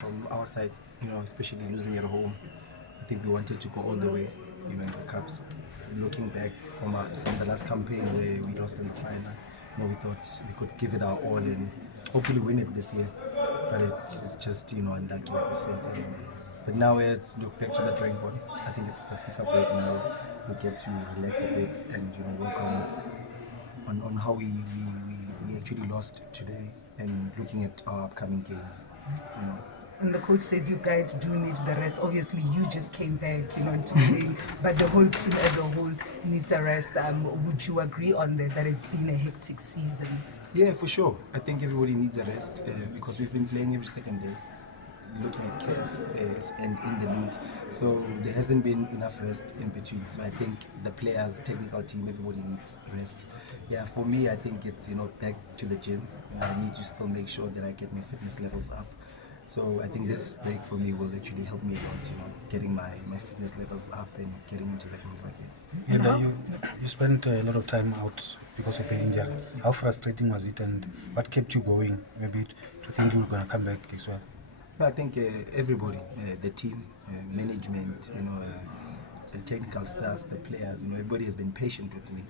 From our side, especially losing at home, I think we wanted to go all the way, in the cups. Looking back from the last campaign where we lost in the final, we thought we could give it our all and hopefully win it this year. But it's just unlucky, like I said. But now let's look back to the drawing board. I think it's the FIFA break now. We get to relax a bit and work on how we actually lost today and looking at our upcoming games. And the coach says you guys do need the rest. Obviously, you just came back, into playing, but the whole team as a whole needs a rest. Would you agree on that it's been a hectic season? Yeah, for sure. I think everybody needs a rest because we've been playing every second day, looking at CAF and in the league. So there hasn't been enough rest in between. So I think the players, technical team, everybody needs rest. Yeah, for me, I think it's back to the gym. I need to still make sure that I get my fitness levels up. So I think this break for me will actually help me about getting my fitness levels up and getting into the groove again. And you spent a lot of time out because of the injury. How frustrating was it, and what kept you going? Maybe to think you were going to come back as well. I think everybody, the team, management, the technical staff, the players, everybody has been patient with me,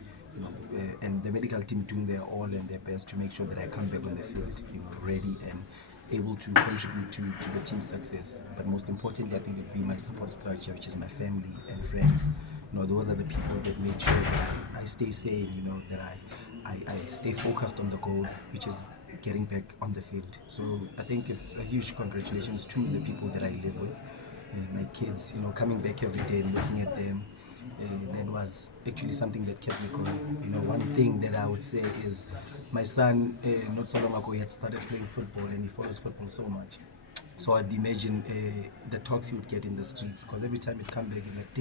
and the medical team doing their all and their best to make sure that I come back on the field, ready and able to contribute to the team's success. But most importantly, I think it will be my support structure, which is my family and friends. Those are the people that make sure that I stay sane, that I stay focused on the goal, which is getting back on the field. So I think it's a huge congratulations to the people that I live with. My kids, coming back every day and looking at them, that was actually something that kept me going. One thing that I would say is my son, not so long ago, he had started playing football and he follows football so much. So I'd imagine the talks he would get in the streets, because every time he'd come back, he'd be like,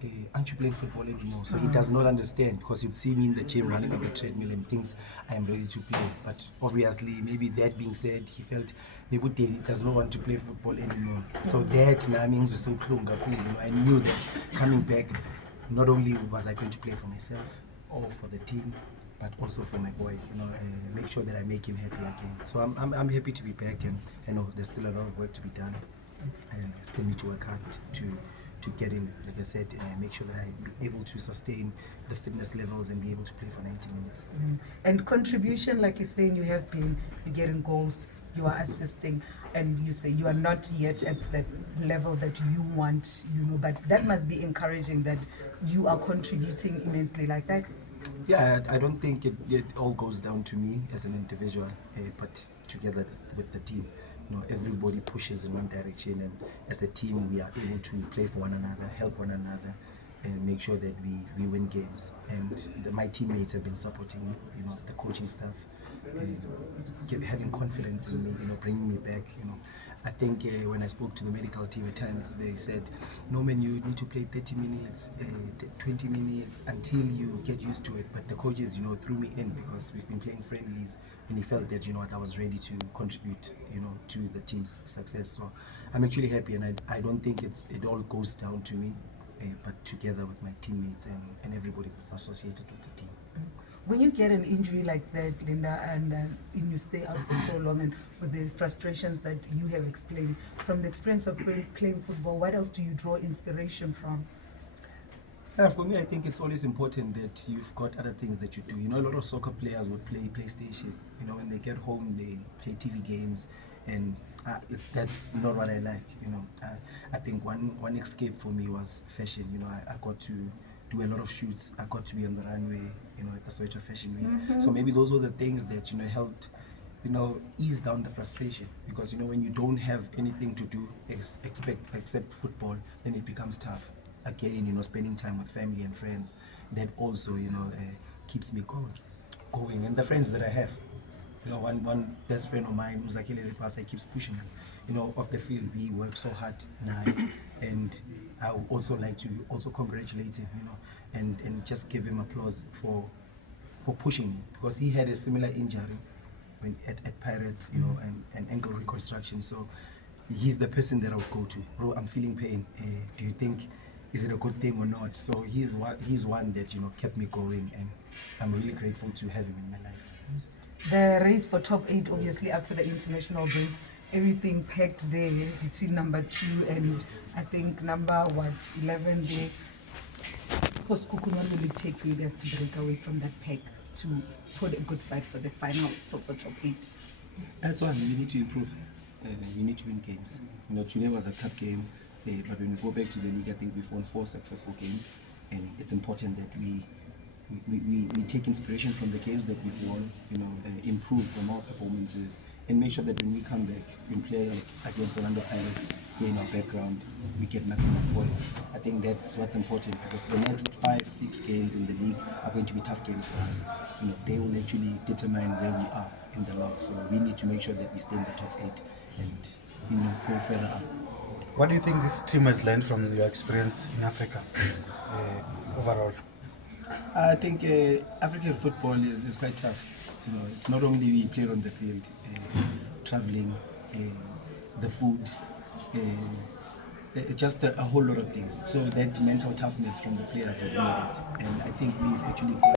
Daddy, aren't you playing football anymore? So he does not understand, because he'd see me in the gym running on the treadmill and thinks I am ready to play. But obviously, maybe that being said, he felt maybe Daddy does not want to play football anymore. So that means so I knew that coming back, not only was I going to play for myself or for the team, but also for my boy, make sure that I make him happy again. So I'm happy to be back, and I know there's still a lot of work to be done, and I still need to work hard to get in, like I said, make sure that I be able to sustain the fitness levels and be able to play for 90 minutes. And contribution, like you're saying, you're getting goals, you are assisting, and you say you are not yet at that level that you want, but that must be encouraging that you are contributing immensely like that. Yeah, I don't think it all goes down to me as an individual, but together with the team. Everybody pushes in one direction, and as a team we are able to play for one another, help one another, and make sure that we win games. And my teammates have been supporting me, the coaching staff, having confidence in me, bringing me back. I think when I spoke to the medical team at times, they said, Norman, you need to play 30 minutes, 20 minutes until you get used to it. But the coaches, threw me in because we've been playing friendlies, and he felt that, I was ready to contribute, to the team's success. So I'm actually happy, and I don't think it all goes down to me, but together with my teammates and everybody that's associated with the team. When you get an injury like that, Linda, and you stay out for so long, and with the frustrations that you have explained, from the experience of playing football, what else do you draw inspiration from? For me, I think it's always important that you've got other things that you do. A lot of soccer players would play PlayStation. When they get home, they play TV games, and that's not what I like. I think one escape for me was fashion. I got to do a lot of shoots. I got to be on the runway, at the Soweto Fashion Week. Mm-hmm. So maybe those were the things that, helped, ease down the frustration. Because, when you don't have anything to do except football, then it becomes tough. Again, spending time with family and friends, that also, keeps me going. And the friends that I have, one best friend of mine, who's keeps pushing me. Off the field, we work so hard now, and I would also like to also congratulate him, and just give him applause for pushing me, because he had a similar injury at Pirates, and ankle reconstruction. So he's the person that I would go to. Bro, I'm feeling pain. Do you think, is it a good thing or not? So he's one that kept me going, and I'm really grateful to have him in my life. The race for top 8, obviously, after the international break, everything packed there between number 2 and I think number 11 there. For Skukun, what will it take for you guys to break away from that pack to put a good fight for the final for top 8? That's one. We need to improve. We need to win games. Today was a cup game, but when we go back to the league, I think we've won 4 successful games, and it's important that we take inspiration from the games that we've won. Improve from our performances, and make sure that when we come back, we play against Orlando Pirates here in our background, we get maximum points. I think that's what's important, because the next 5-6 games in the league are going to be tough games for us. They will actually determine where we are in the log. So we need to make sure that we stay in the top 8 and go further up. What do you think this team has learned from your experience in Africa overall? I think African football is quite tough. It's not only we play on the field, traveling, the food, just a whole lot of things. So that mental toughness from the players was needed, and I think we've actually got